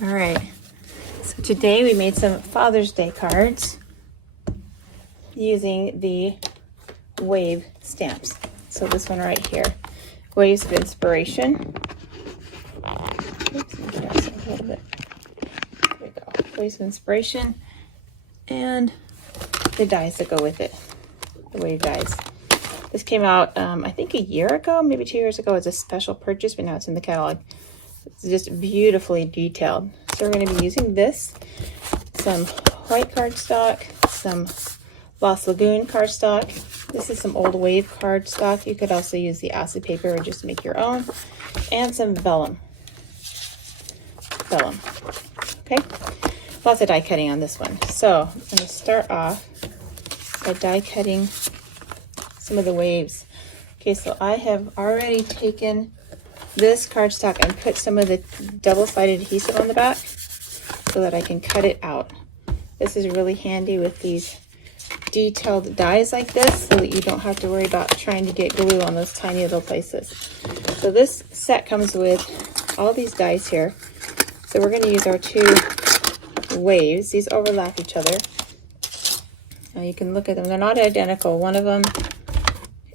All right, so today we made some Father's Day cards using the wave stamps. So this one right here, Waves of Inspiration. Oops, a little bit. There we go. Waves of Inspiration, and the dies that go with it, the wave dies. This came out, I think a year ago, maybe 2 years ago. It's a special purchase, but now it's in the catalog. It's just beautifully detailed. So we're going to be using this, some white cardstock, some Lost Lagoon cardstock. This is some old wave cardstock. You could also use the acid paper or just make your own, and some vellum. Okay, lots of die cutting on this one. So I'm going to start off by die cutting some of the waves. Okay, so I have already taken this cardstock and put some of the double-sided adhesive on the back so that I can cut it out. This is really handy with these detailed dies like this, so that you don't have to worry about trying to get glue on those tiny little places. So this set comes with all these dies here. So we're going to use our two waves. These overlap each other. Now you can look at them. They're not identical. One of them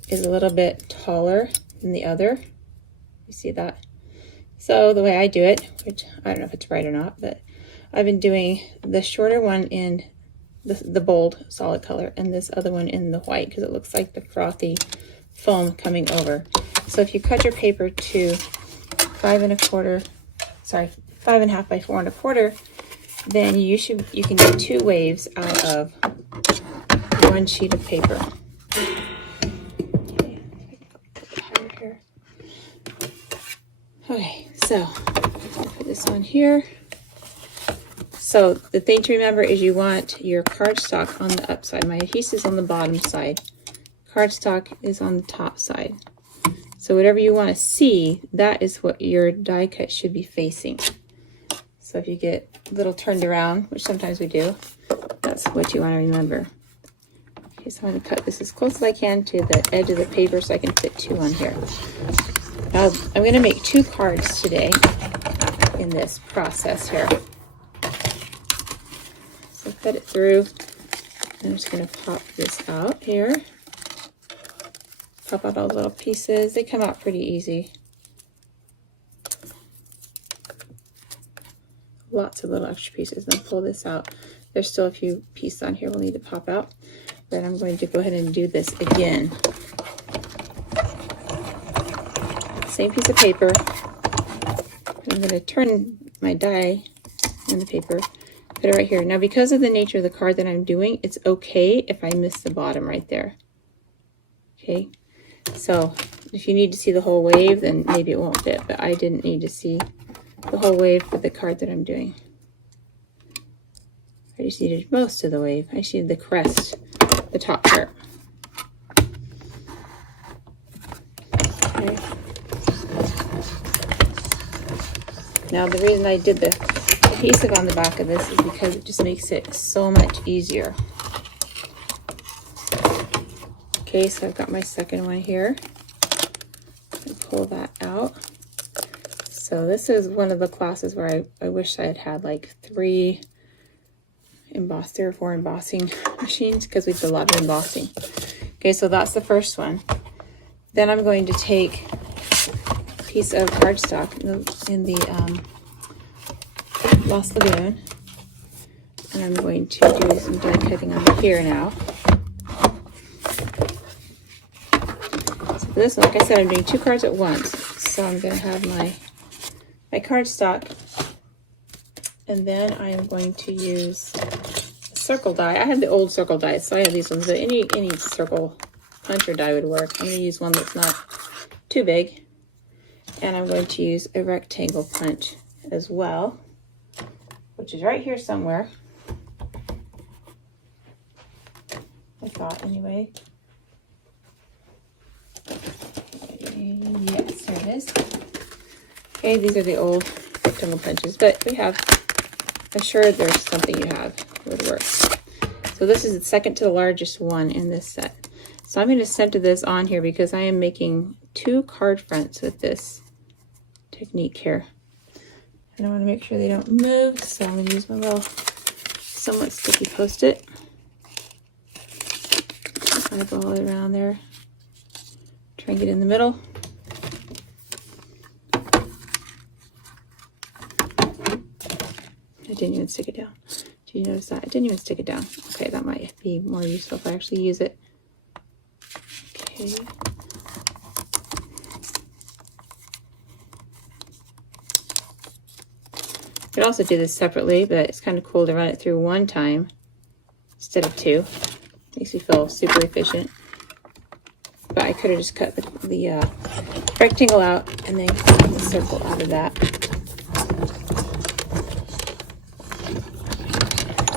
is a little bit taller than the other. You see that? So the way I do it, which I don't know if it's right or not, but I've been doing the shorter one in the bold solid color and this other one in the white because it looks like the frothy foam coming over. So if you cut your paper to 5.25 by 4.25, then you can get two waves out of one sheet of paper. Okay, so I'll put this on here. So the thing to remember is you want your cardstock on the upside. My adhesive is on the bottom side. Cardstock is on the top side. So whatever you want to see, that is what your die cut should be facing. So if you get a little turned around, which sometimes we do, that's what you want to remember. Okay, so I'm going to cut this as close as I can to the edge of the paper so I can fit two on here. Now, I'm going to make two cards today in this process here. So cut it through. I'm just going to pop this out here. Pop out all the little pieces. They come out pretty easy. Lots of little extra pieces. Then pull this out. There's still a few pieces on here we'll need to pop out. But I'm going to go ahead and do this again. Same piece of paper. I'm going to turn my die in the paper, put it right here. Now, because of the nature of the card that I'm doing, it's okay if I miss the bottom right there. Okay, so if you need to see the whole wave, then maybe it won't fit, but I didn't need to see the whole wave for the card that I'm doing. I just needed most of the wave. I just needed the crest, the top part. Okay. Now the reason I did the adhesive on the back of this is because it just makes it so much easier. Okay, so I've got my second one here. Pull that out. So this is one of the classes where I wish I had had like 3 or 4 embossing machines because we did a lot of embossing. Okay, so that's the first one. Then I'm going to take a piece of cardstock in the Lost Lagoon, and I'm going to do some die cutting on here now. So this, like I said, I'm doing 2 cards at once. So I'm going to have my cardstock, and then I am going to use circle die. I have the old circle die, so I have these ones, but any circle puncher die would work. I'm going to use one that's not too big, and I'm going to use a rectangle punch as well, which is right here somewhere. I thought, anyway. Yes, there it is. Okay, these are the old rectangle punches, but I'm sure there's something you have that would work. So this is the second to the largest one in this set. So I'm going to center this on here because I am making 2 card fronts with this technique here. And I want to make sure they don't move, so I'm going to use my little somewhat sticky Post-it. Kind of go all around there. Try and get in the middle. I didn't even stick it down. Did you notice that? I didn't even stick it down. Okay, that might be more useful if I actually use it. Okay. You could also do this separately, but it's kind of cool to run it through one time instead of two. Makes me feel super efficient. But I could have just cut the rectangle out and then cut the circle out of that.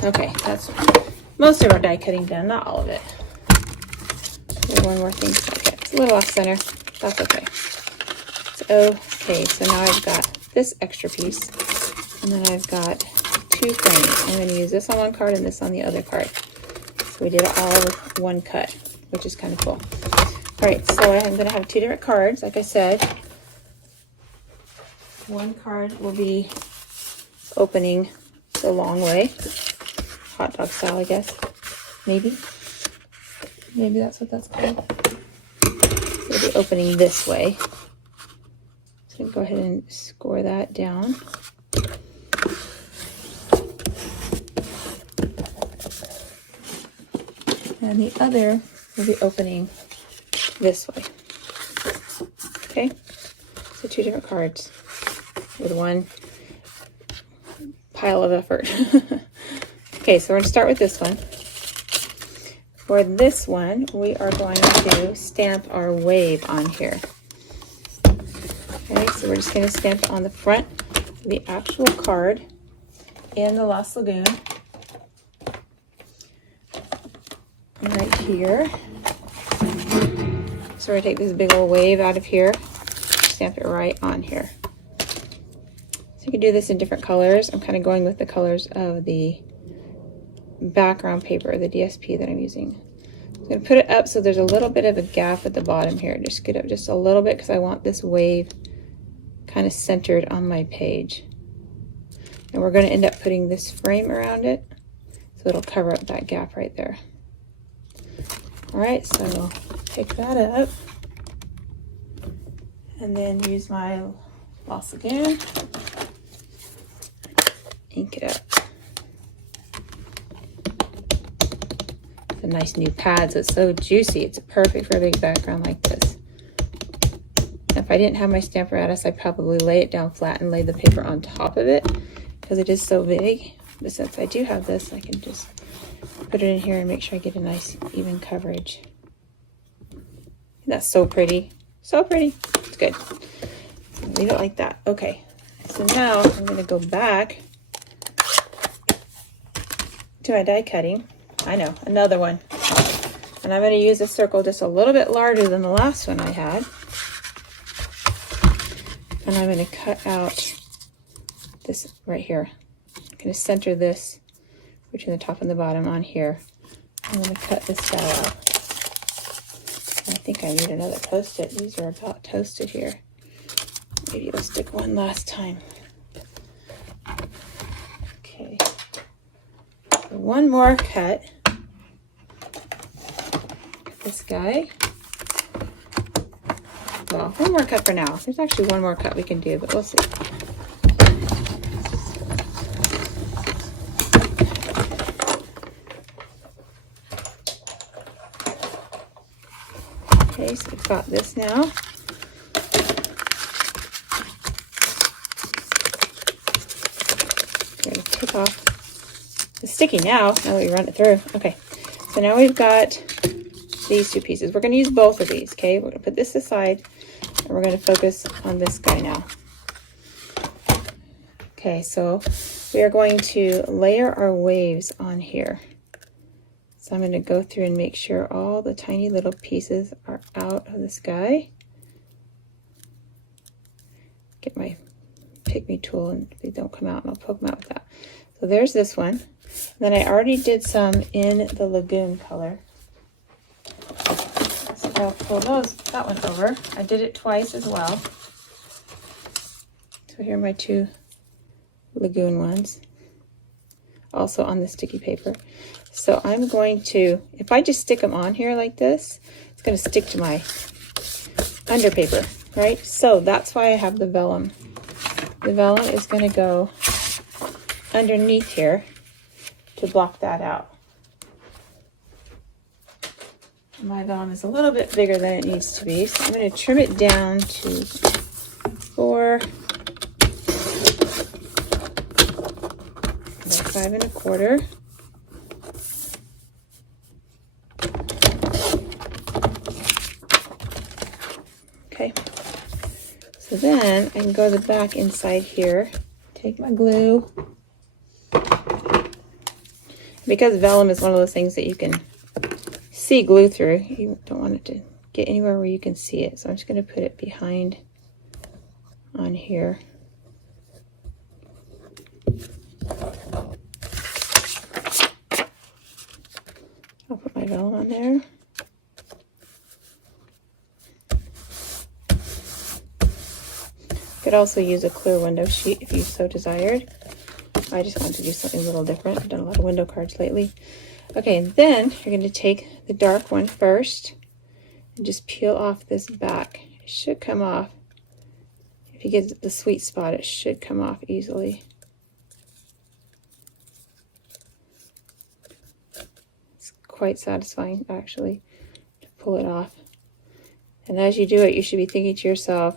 Okay, that's most of our die cutting done, not all of it. There's one more thing. Okay, it's a little off center. That's okay. It's okay. So now I've got this extra piece, and then I've got two frames. I'm going to use this on one card and this on the other card. So we did it all with one cut, which is kind of cool. All right, so I'm going to have two different cards, like I said. One card will be opening the long way. Hot dog style, I guess. Maybe. Maybe that's what that's called. So it'll be opening this way. So go ahead and score that down. And the other will be opening this way. Okay? So two different cards with one pile of effort. Okay, so we're going to start with this one. For this one, we are going to stamp our wave on here. Okay, so we're just going to stamp it on the front of the actual card in the Lost Lagoon. Right here. So we're going to take this big old wave out of here, stamp it right on here. So you can do this in different colors. I'm kind of going with the colors of the background paper, the DSP that I'm using. I'm going to put it up so there's a little bit of a gap at the bottom here. Just get up just a little bit because I want this wave kind of centered on my page. And we're going to end up putting this frame around it so it'll cover up that gap right there. All right, so pick that up and then use my Lost Lagoon, ink it up. A nice new pad, so it's so juicy. It's perfect for a big background like this. If I didn't have my Stamparatus, I'd probably lay it down flat and lay the paper on top of it because it is so big. But since I do have this, I can just put it in here and make sure I get a nice even coverage. That's so pretty. So pretty. It's good. Leave it like that. Okay. So now I'm going to go back to my die cutting. I know, another one. And I'm going to use a circle just a little bit larger than the last one I had. And I'm going to cut out this right here. I'm going to center this between the top and the bottom on here. I'm going to cut this guy out. I think I need another Post-it. These are about toasted here. Maybe it'll stick one last time. Okay. So one more cut. This guy. Well, one more cut for now. There's actually one more cut we can do, but we'll see. Okay, so we've got this now. Okay, take off. It's sticky now that we run it through. Okay, so now we've got these two pieces. We're going to use both of these, okay? We're going to put this aside, and we're going to focus on this guy now. Okay, so we are going to layer our waves on here. So I'm going to go through and make sure all the tiny little pieces are out of this guy. Get my Pick Me tool, and if they don't come out, and I'll poke them out with that. So there's this one. And then I already did some in the Lagoon color. So I'll pull that one over. I did it twice as well. So here are my two Lagoon ones, also on the sticky paper. So I'm going to, if I just stick them on here like this, it's going to stick to my under paper, right? So that's why I have the vellum. The vellum is going to go underneath here to block that out. My vellum is a little bit bigger than it needs to be, so I'm going to trim it down to 4 by 5 1/4. Okay, so then I can go to the back inside here, take my glue. Because vellum is one of those things that you can see glue through, you don't want it to get anywhere where you can see it. So I'm just going to put it behind on here. I'll put my vellum on there. Could also use a clear window sheet if you so desired. I just wanted to do something a little different. I've done a lot of window cards lately. Okay, and then you're going to take the dark one first and just peel off this back. It should come off. If you get the sweet spot, it should come off easily. It's quite satisfying, actually, to pull it off. And as you do it, you should be thinking to yourself,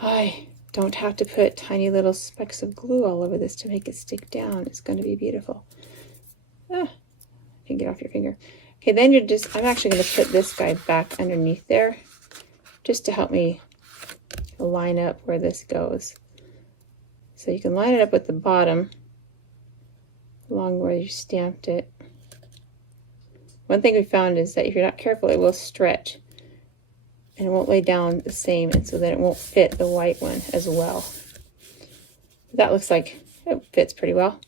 I don't have to put tiny little specks of glue all over this to make it stick down. It's going to be beautiful. You can get off your finger. Okay, then I'm actually going to put this guy back underneath there just to help me line up where this goes. So you can line it up with the bottom along where you stamped it. One thing we found is that if you're not careful, it will stretch and it won't lay down the same, and so then it won't fit the white one as well. That looks like it fits pretty well.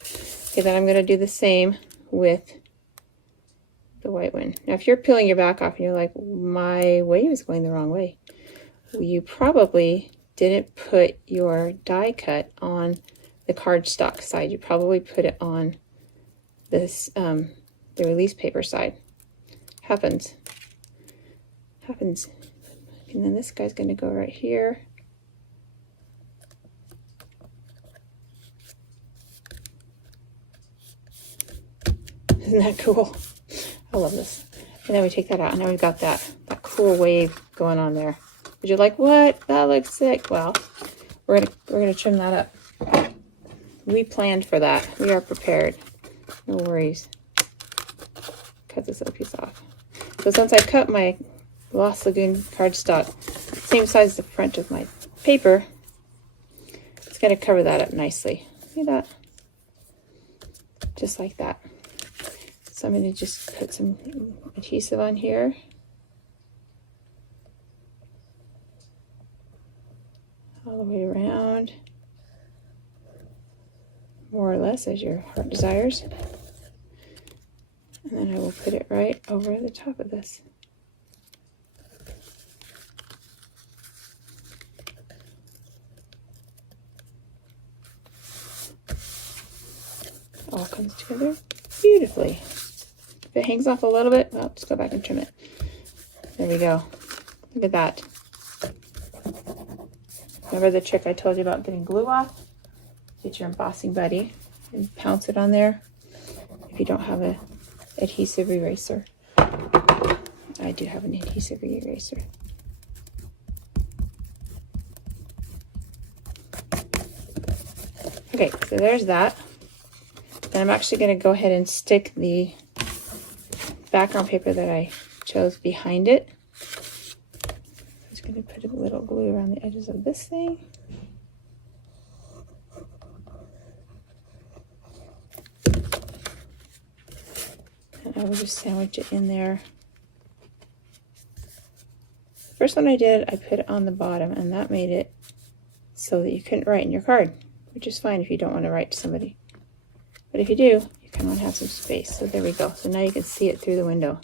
Okay, then I'm going to do the same with the white one. Now, if you're peeling your back off and you're like, my wave is going the wrong way, you probably didn't put your die cut on the cardstock side. You probably put it on this the release paper side. Happens. And then this guy's going to go right here. Isn't that cool? I love this. And then we take that out, and now we've got that cool wave going on there. But you're like, what? That looks sick. Well, we're gonna trim that up. We planned for that. We are prepared. No worries. Cut this little piece off. So since I cut my Lost Lagoon cardstock same size as the front of my paper, it's going to cover that up nicely. See that? Just like that. So I'm going to just put some adhesive on here. All the way around, more or less as your heart desires. And then I will put it right over the top of this. All comes together beautifully. If it hangs off a little bit, well, just go back and trim it. There we go. Look at that. Remember the trick I told you about getting glue off? Get your embossing buddy and pounce it on there if you don't have an adhesive eraser. I do have an adhesive eraser. Okay, so there's that. Then I'm actually going to go ahead and stick the background paper that I chose behind it. I'm just going to put a little glue around the edges of this thing. And I will just sandwich it in there. The first one I did, I put it on the bottom, and that made it so that you couldn't write in your card, which is fine if you don't want to write to somebody. But if you do, you kind of want to have some space. So there we go. So now you can see it through the window.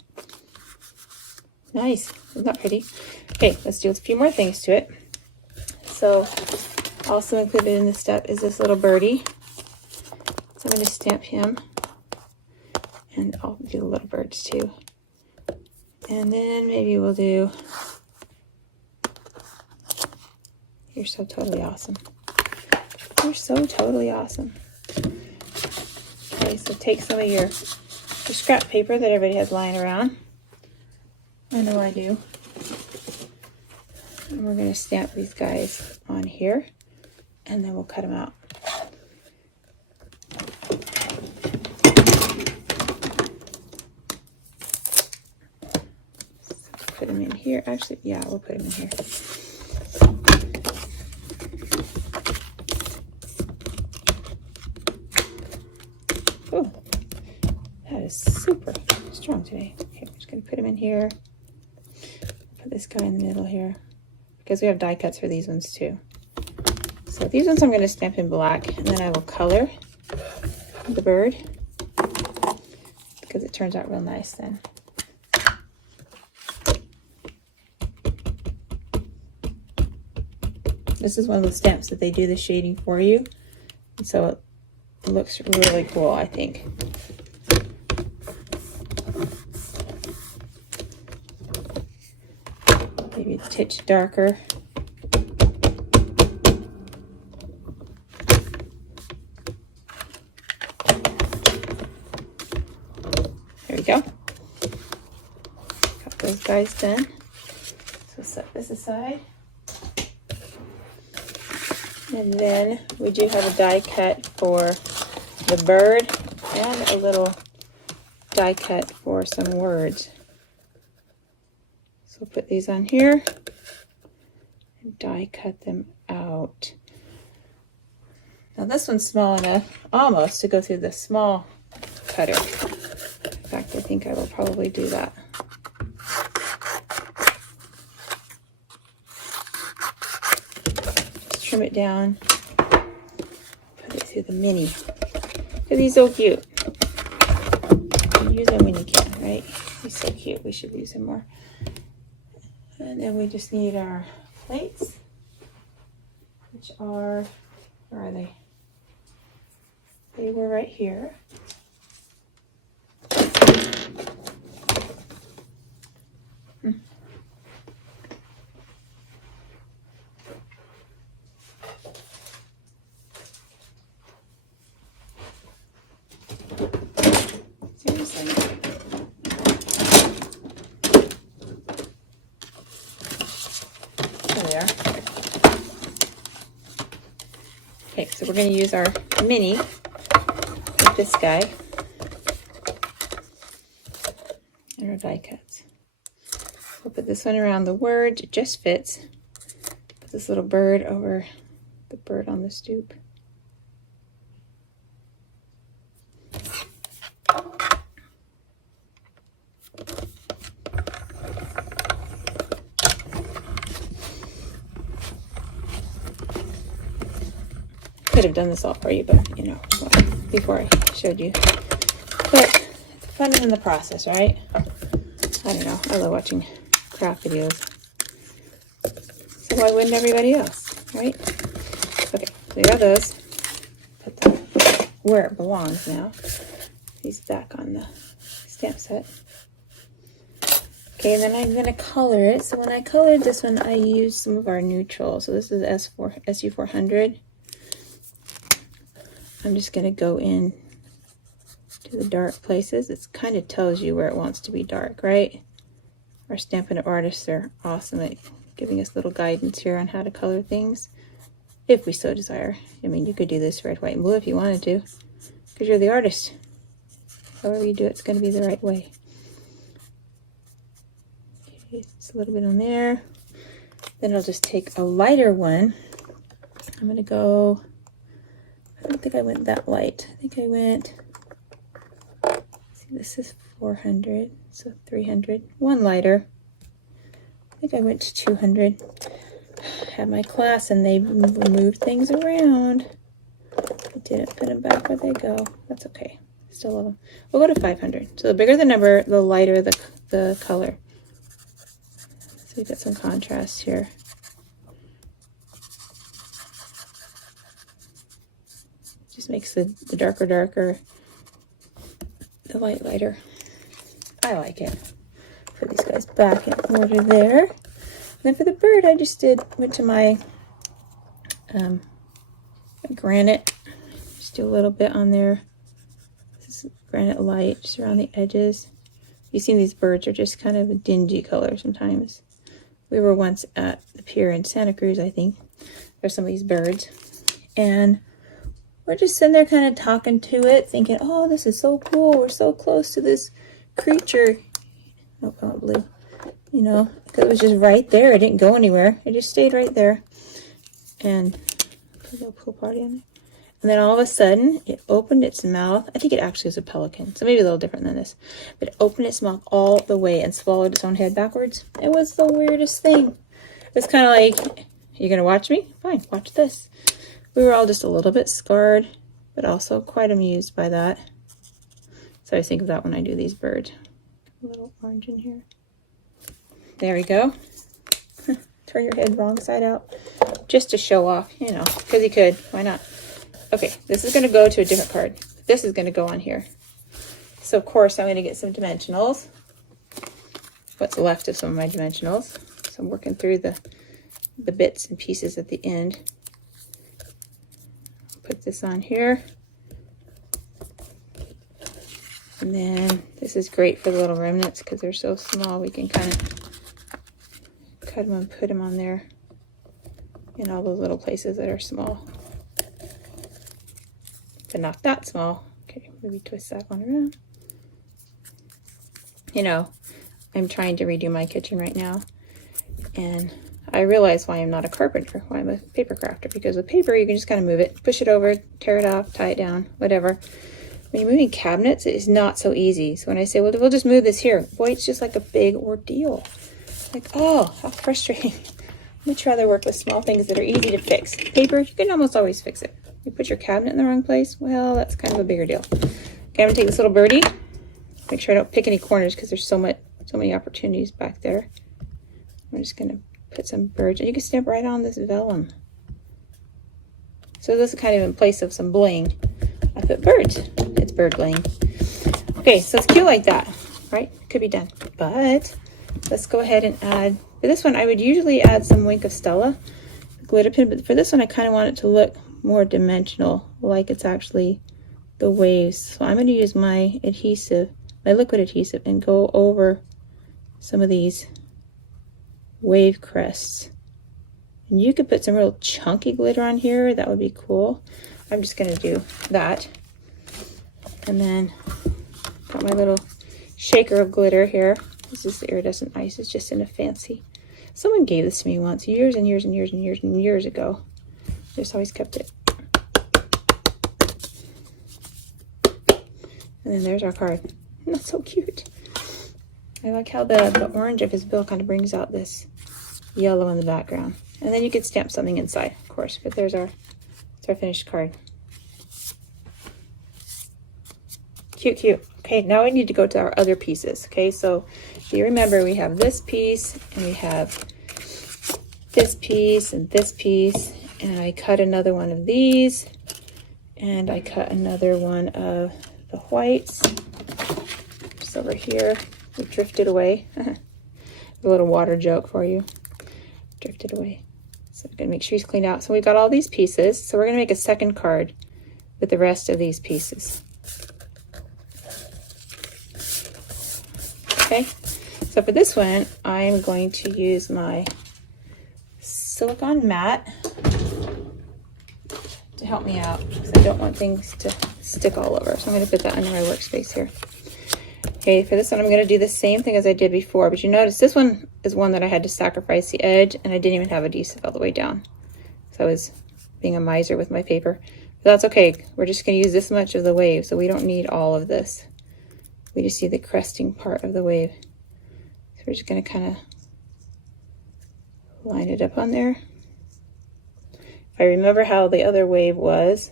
Nice. Isn't that pretty? Okay, let's do a few more things to it. So Also included in this step is this little birdie. So I'm going to stamp him. And I'll do the little birds too. And then maybe we'll do, you're so totally awesome. You're so totally awesome. Okay, so take some of your scrap paper that everybody has lying around. I know I do. And we're going to stamp these guys on here, and then we'll cut them out. Put them in here. Actually, yeah, we'll put them in here. Oh, that is super strong today. Okay, I'm just going to put them in here. Put this guy in the middle here, because we have die cuts for these ones too. So these ones I'm going to stamp in black, and then I will color the bird, because it turns out real nice then. This is one of the stamps that they do the shading for you, and so it looks really cool, I think. Maybe a titch darker. There we go. Got those guys done. So set this aside. And then we do have a die cut for the bird and a little die cut for some words. So put these on here and die cut them out. Now this one's small enough almost to go through the small cutter. In fact, I think I will probably do that. Trim it down, put it through the mini. Look at these, so cute. Use them when you can, right? He's so cute. We should use him more. And then we just need our plates, which are, where are they? They were right here. Seriously. There we are. Okay, so we're going to use our mini with this guy and our die cuts. We'll put this one around the word. It just fits. Put this little bird over the bird on the stoop. Could have done this all for you, but you know, before I showed you. But it's fun in the process, right? I don't know. I love watching craft videos. So why wouldn't everybody else, right? Okay, so you got those. Put that where it belongs now. These back on the stamp set. Okay, then I'm going to color it. So when I colored this one, I used some of our neutrals. So this is SU400. I'm just going to go in to the dark places. It kind of tells you where it wants to be dark, right? Our Stampin' Up! Artists are awesome at giving us little guidance here on how to color things, if we so desire. I mean, you could do this red, white, and blue if you wanted to, because you're the artist. However you do it, it's going to be the right way. Okay, just a little bit on there. Then I'll just take a lighter one. I'm going to go... I don't think I went that light. I think I went, see, this is 400, so 300. One lighter. I think I went to 200. I had my class and they moved things around. I didn't put them back where they go. That's okay. Still love them. We'll go to 500. So the bigger the number, the lighter the color. So we got some contrast here. just makes the darker, the lighter. I like it. Put these guys back in order there. And then for the bird, I just went to my granite. Just do a little bit on there. This is granite light just around the edges. You've seen these birds are just kind of a dingy color sometimes. We were once at the pier in Santa Cruz, I think. There's some of these birds. And we're just sitting there kind of talking to it, thinking, oh, this is so cool. We're so close to this creature. Oh, blue. You know, because it was just right there. It didn't go anywhere. It just stayed right there. And put a little pool party on there. And then all of a sudden, it opened its mouth. I think it actually was a pelican, so maybe a little different than this. But it opened its mouth all the way and swallowed its own head backwards. It was the weirdest thing. It was kind of like, you're going to watch me? Fine, watch this. We were all just a little bit scarred, but also quite amused by that. So I think of that when I do these birds. A little orange in here. There we go. Turn your head wrong side out. Just to show off, you know, because you could. Why not? Okay, this is going to go to a different card. This is going to go on here. So, of course, I'm going to get some dimensionals. What's left of some of my dimensionals. So I'm working through the bits and pieces at the end. Put this on here. And then this is great for the little remnants because they're so small. We can kind of cut them and put them on there in all those little places that are small. But not that small. Okay, maybe twist that one around. You know, I'm trying to redo my kitchen right now. And I realize why I'm not a carpenter, why I'm a paper crafter. Because with paper, you can just kind of move it, push it over, tear it off, tie it down, whatever. When you're moving cabinets, it is not so easy. So when I say, well, we'll just move this here. Boy, it's just like a big ordeal. Like, oh, how frustrating. Much rather work with small things that are easy to fix. Paper, you can almost always fix it. You put your cabinet in the wrong place, well, that's kind of a bigger deal. Okay, I'm gonna take this little birdie. Make sure I don't pick any corners because there's so many opportunities back there. I'm just gonna put some birds, and you can stamp right on this vellum. So this is kind of in place of some bling. I put birds. It's bird bling. Okay, so it's cute like that, right? Could be done, but let's go ahead and add. For this one, I would usually add some Wink of Stella glitter pin, but for this one, I kind of want it to look more dimensional, like it's actually the waves. So I'm going to use my adhesive, my liquid adhesive, and go over some of these wave crests. And you could put some real chunky glitter on here. That would be cool. I'm just going to do that. And then got my little shaker of glitter here. This is the iridescent ice. It's just in a fancy. Someone gave this to me once, years and years and years and years and years ago. Just always kept it. And then there's our card. That's so cute. I like how the orange of his bill kind of brings out this yellow in the background. And then you could stamp something inside, of course. But there's our finished card. Cute, cute. Okay, now we need to go to our other pieces. Okay, so do you remember we have this piece, and we have this piece, and this piece. And I cut another one of these, and I cut another one of the whites. Just over here, we drifted away. A little water joke for you. Drifted away. So I'm gonna make sure he's cleaned out. So we got all these pieces. So we're gonna make a second card with the rest of these pieces. Okay, so for this one, I'm going to use my silicone mat to help me out because I don't want things to stick all over. So I'm going to put that under my workspace here. Okay, for this one, I'm going to do the same thing as I did before, but you notice this one is one that I had to sacrifice the edge, and I didn't even have adhesive all the way down. So I was being a miser with my paper. But that's okay. We're just going to use this much of the wave, so we don't need all of this. We just see the cresting part of the wave. So we're just going to kind of line it up on there. If I remember how the other wave was,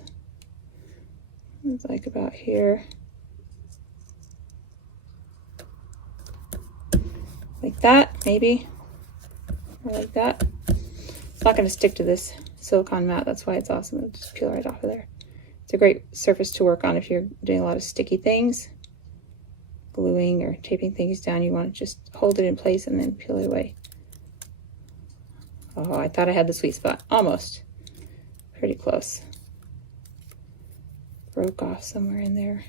it's like about here. Like that, maybe. Or like that. It's not going to stick to this silicone mat. That's why it's awesome. It'll just peel right off of there. Is a great surface to work on if you're doing a lot of sticky things, gluing or taping things down. You want to just hold it in place and then peel it away. Oh, I thought I had the sweet spot. Almost. Pretty close. Broke off somewhere in there.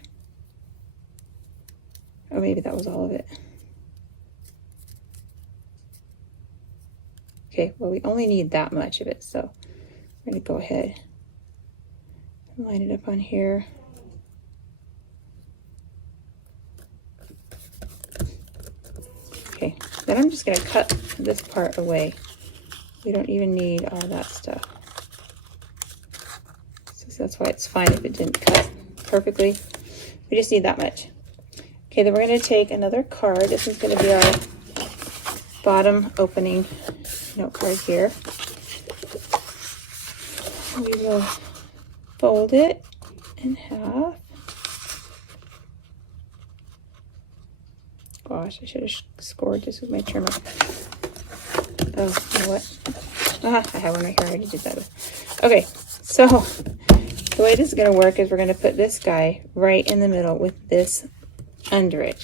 Oh, maybe that was all of it. Okay, well, we only need that much of it, so we're going to go ahead and line it up on here. Okay, then I'm just going to cut this part away. We don't even need all that stuff. So that's why it's fine if it didn't cut perfectly. We just need that much. Okay, then we're going to take another card. This is going to be our bottom opening note card here. We will fold it in half. Gosh, I should have scored this with my trimmer. Oh, you know what? I have one right here. I already did that. Okay, so the way this is going to work is we're going to put this guy right in the middle with this under it.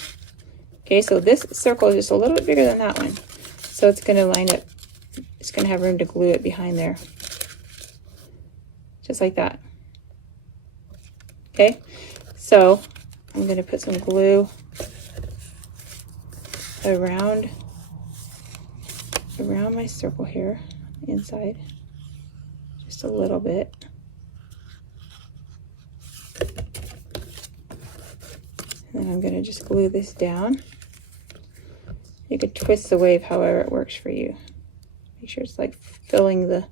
Okay, so this circle is just a little bit bigger than that one. So it's going to line up. It's going to have room to glue it behind there. Just like that. Okay, so I'm going to put some glue around my circle here, inside, just a little bit. And then I'm going to just glue this down. You could twist the wave however it works for you. Make sure it's like filling the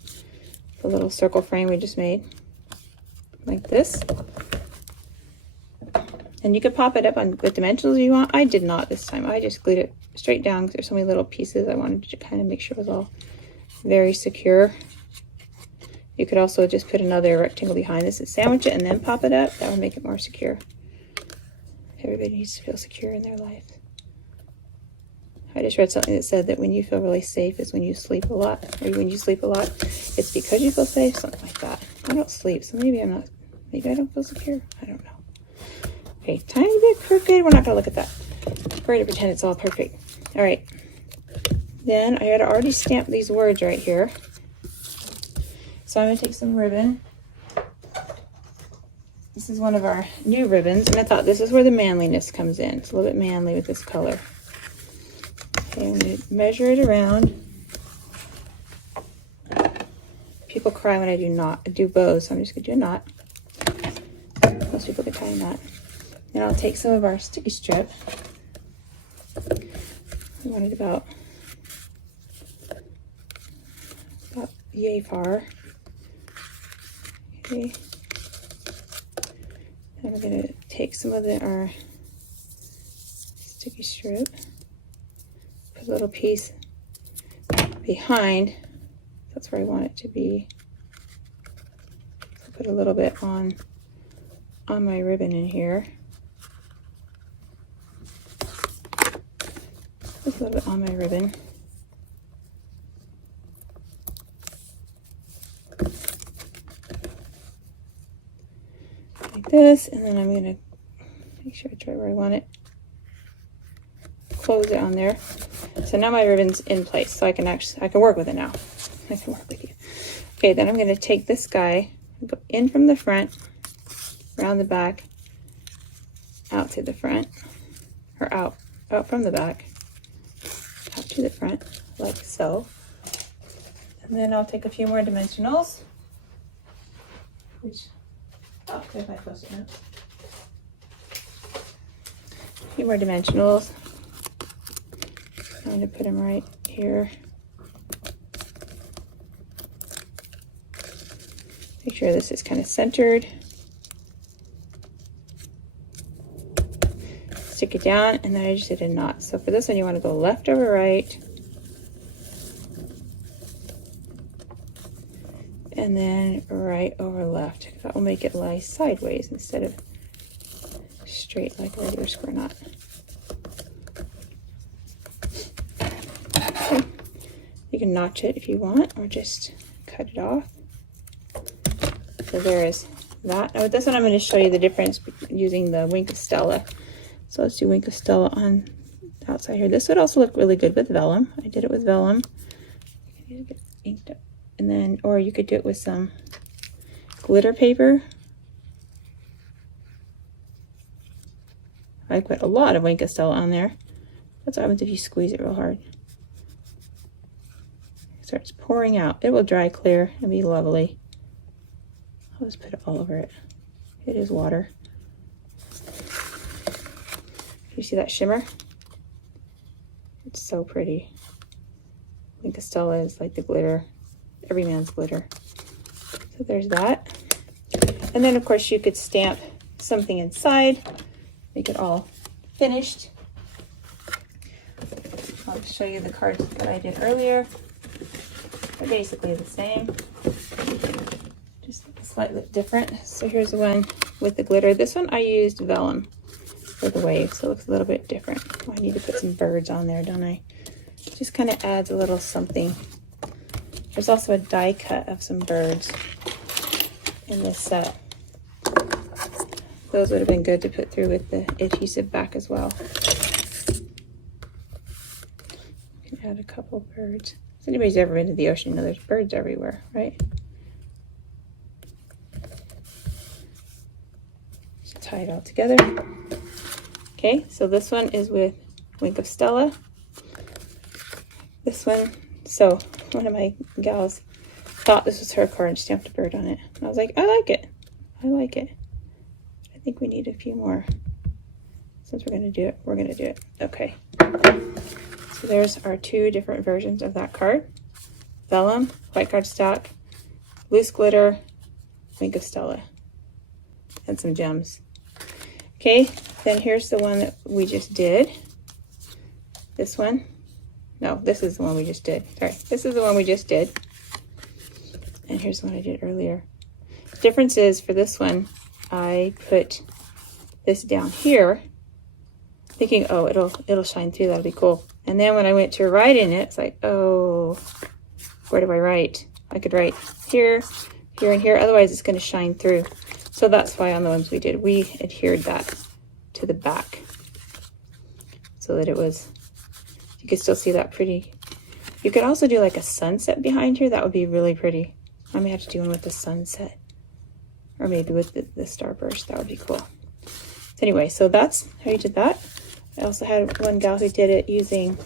little circle frame we just made, like this. And you could pop it up on with dimensionals if you want. I did not this time. I just glued it straight down because there's so many little pieces. I wanted to kind of make sure it was all very secure. You could also just put another rectangle behind this and sandwich it and then pop it up. That would make it more secure. Everybody needs to feel secure in their life. I just read something that said that when you feel really safe is when you sleep a lot. Or when you sleep a lot, it's because you feel safe, something like that. I don't sleep, so maybe I don't feel secure. I don't know. Okay, tiny bit crooked. We're not going to look at that. We're going to pretend it's all perfect. All right. Then I had already stamped these words right here. So I'm going to take some ribbon. This is one of our new ribbons, and I thought this is where the manliness comes in. It's a little bit manly with this color. Okay, I'm going to measure it around. People cry when I do bows, so I'm just going to do a knot. Most people can tie a knot. Then I'll take some of our sticky strip. I want it about yay far. Okay. And I'm going to take some of our sticky strip, put a little piece behind. That's where I want it to be. So put a little bit on my ribbon in here. Just a little bit on my ribbon. Like this, and then I'm going to make sure it's right where I want it. Close it on there. So now my ribbon's in place, so I can work with it now. I can work with you. Okay, then I'm going to take this guy, go in from the front, around the back, out to the front, or out from the back, out to the front, like so. And then I'll take a few more dimensionals, which, oh, there's my post-it note. A few more dimensionals. I'm going to put them right here. Make sure this is kind of centered. Stick it down, and then I just did a knot. So for this one, you want to go left over right. And then right over left. That will make it lie sideways instead of straight like a regular square knot. Okay. You can notch it if you want, or just cut it off. So there is that. Now this one I'm going to show you the difference using the Wink of Stella. So let's do Wink of Stella on the outside here. This would also look really good with vellum. I did it with vellum. I need to get inked up. And then, or you could do it with some glitter paper. I put a lot of Wink of Stella on there. That's what happens if you squeeze it real hard. It starts pouring out. It will dry clear and be lovely. I'll just put it all over it. It is water. You see that shimmer? It's so pretty. Wink of Stella is like the glitter, every man's glitter. So there's that. And then of course you could stamp something inside, make it all finished. I'll show you the cards that I did earlier. They're basically the same, just slightly different. So here's the one with the glitter. This one I used vellum for the wave, so it looks a little bit different. Oh, I need to put some birds on there, don't I? Just kind of adds a little something. There's also a die cut of some birds in this set. Those would have been good to put through with the adhesive back as well. You can add a couple birds. If anybody's ever been to the ocean, you know there's birds everywhere, right? Just tie it all together. Okay, so this one is with Wink of Stella. This one, so one of my gals thought this was her card and stamped a bird on it. And I was like, I like it. I like it. I think we need a few more. Since we're going to do it, we're going to do it. Okay. So there's our two different versions of that card. Vellum, white cardstock, loose glitter, Wink of Stella, and some gems. Okay, then here's the one that we just did. This one. No, this is the one we just did. Sorry, this is the one we just did. And here's the one I did earlier. The difference is for this one, I put this down here, thinking, oh, it'll shine through, that'll be cool. And then when I went to write in it, it's like, oh, where do I write? I could write here, here, and here, otherwise it's going to shine through. So that's why on the ones we did, we adhered that to the back so that it was, you could still see that pretty. You could also do like a sunset behind here. That would be really pretty. I may have to do one with the sunset, or maybe with the starburst. That would be cool. So anyway, so that's how you did that. I also had one gal who did it using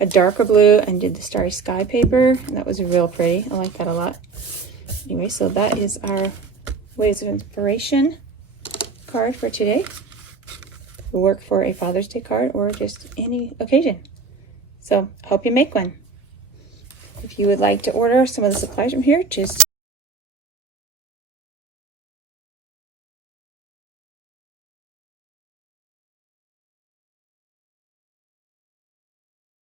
a darker blue and did the Starry Sky paper, and that was real pretty. I like that a lot. Anyway, so that is our Waves of Inspiration card for today. Will work for a Father's Day card or just any occasion. So I hope you make one. If you would like to order some of the supplies from here, just